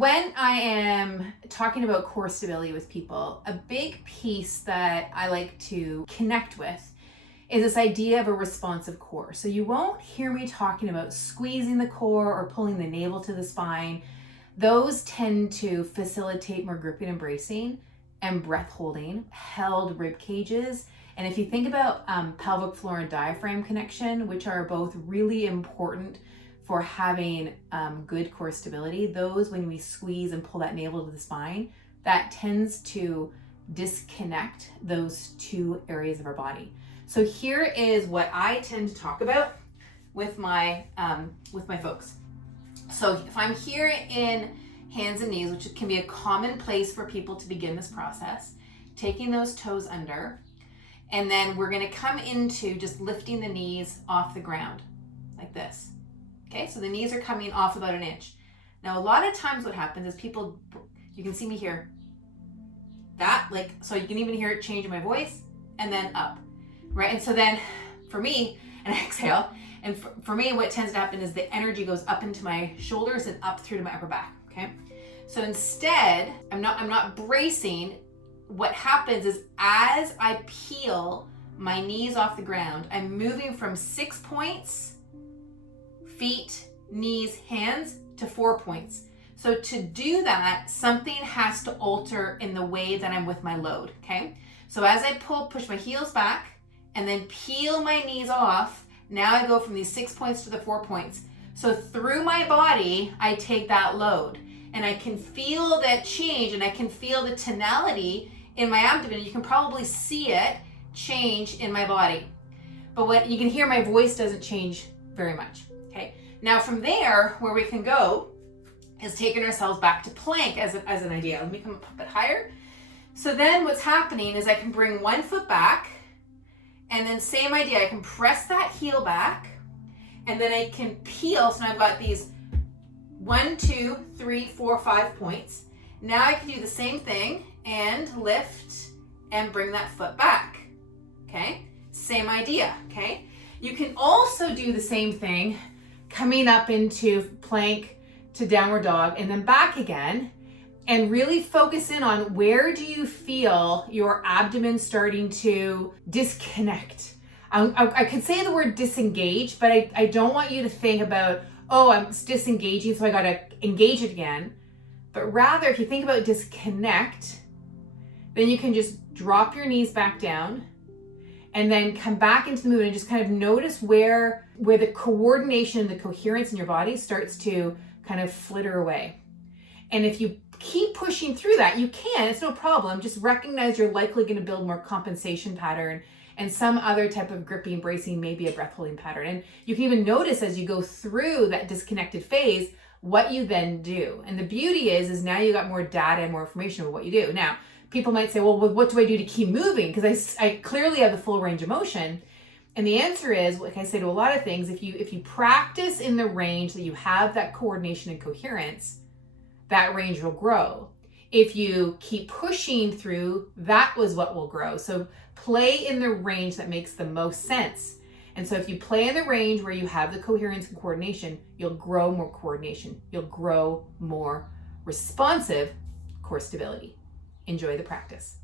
when I am talking about core stability with people, a big piece that I like to connect with is this idea of a responsive core. So you won't hear me talking about squeezing the core or pulling the navel to the spine. Those tend to facilitate more gripping and bracing and breath holding, held rib cages. And if you think about pelvic floor and diaphragm connection, which are both really important for having good core stability, those, when we squeeze and pull that navel to the spine, that tends to disconnect those two areas of our body. So here is what I tend to talk about with my folks. So if I'm here in hands and knees, which can be a common place for people to begin this process, taking those toes under, and then we're gonna come into just lifting the knees off the ground, like this. Okay, so the knees are coming off about an inch. Now, a lot of times what happens is people, you can see me here, so you can even hear it change in my voice, and then up, right? And so then for me, and I exhale, and for me, what tends to happen is the energy goes up into my shoulders and up through to my upper back, okay? So instead, I'm not bracing. What happens is as I peel my knees off the ground, I'm moving from 6 points, feet, knees, hands, to 4 points. So to do that, something has to alter in the way that I'm with my load, okay? So as I push my heels back and then peel my knees off, now I go from these 6 points to the 4 points. So through my body, I take that load and I can feel that change, and I can feel the tonality in my abdomen. You can probably see it change in my body. But what you can hear, my voice doesn't change very much. Okay, now from there, where we can go is taking ourselves back to plank as an idea. Let me come up a bit higher. So then what's happening is I can bring one foot back, and then same idea, I can press that heel back, and then I can peel. So now I've got these 1, 2, 3, 4, 5 points. Now I can do the same thing and lift and bring that foot back, okay? Same idea, okay? You can also do the same thing coming up into plank to downward dog and then back again, and really focus in on where do you feel your abdomen starting to disconnect. I could say the word disengage, but I don't want you to think about, oh, I'm disengaging, so I gotta engage it again. But rather, if you think about disconnect, then you can just drop your knees back down and then come back into the movement and just kind of notice where the coordination and the coherence in your body starts to kind of flitter away. And if you keep pushing through that, you can, it's no problem. Just recognize you're likely going to build more compensation pattern and some other type of gripping, bracing, maybe a breath holding pattern. And you can even notice as you go through that disconnected phase, what you then do. And the beauty is now you got more data and more information about what you do. Now, people might say, well, what do I do to keep moving? Because I clearly have the full range of motion. And the answer is, like I say to a lot of things, if you practice in the range that you have that coordination and coherence, that range will grow. If you keep pushing through, that was what will grow. So play in the range that makes the most sense. And so if you play in the range where you have the coherence and coordination, you'll grow more coordination. You'll grow more responsive core stability. Enjoy the practice.